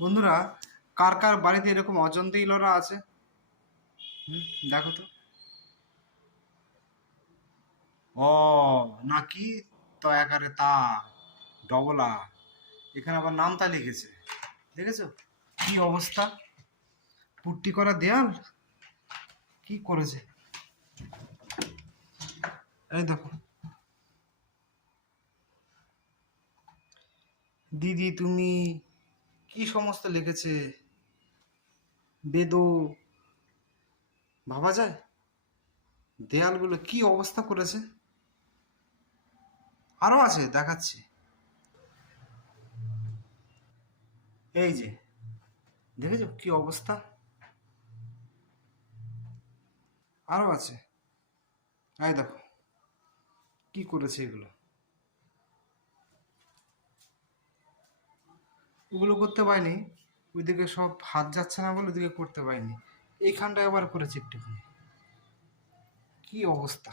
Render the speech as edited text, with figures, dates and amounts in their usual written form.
বন্ধুরা, কার কার বাড়িতে এরকম অজন্তা ইলোরা আছে? দেখো তো। অ নাকি ত একারে তা ডবলা, এখানে আবার নামতা লিখেছে। দেখেছো কি অবস্থা? পুট্টি করা দেয়াল কি করেছে, এই দেখো। দিদি তুমি কি সমস্ত লিখেছে, বেদো, ভাবা যায়? দেয়ালগুলো কি অবস্থা করেছে। আরো আছে, দেখাচ্ছি। এই যে, দেখেছো কি অবস্থা? আরো আছে, এই দেখো কি করেছে এগুলো। ওগুলো করতে পারিনি, ওইদিকে সব হাত যাচ্ছে না বলে ওইদিকে করতে পারিনি। এইখানটা আবার করেছে একটুখানি। কি অবস্থা!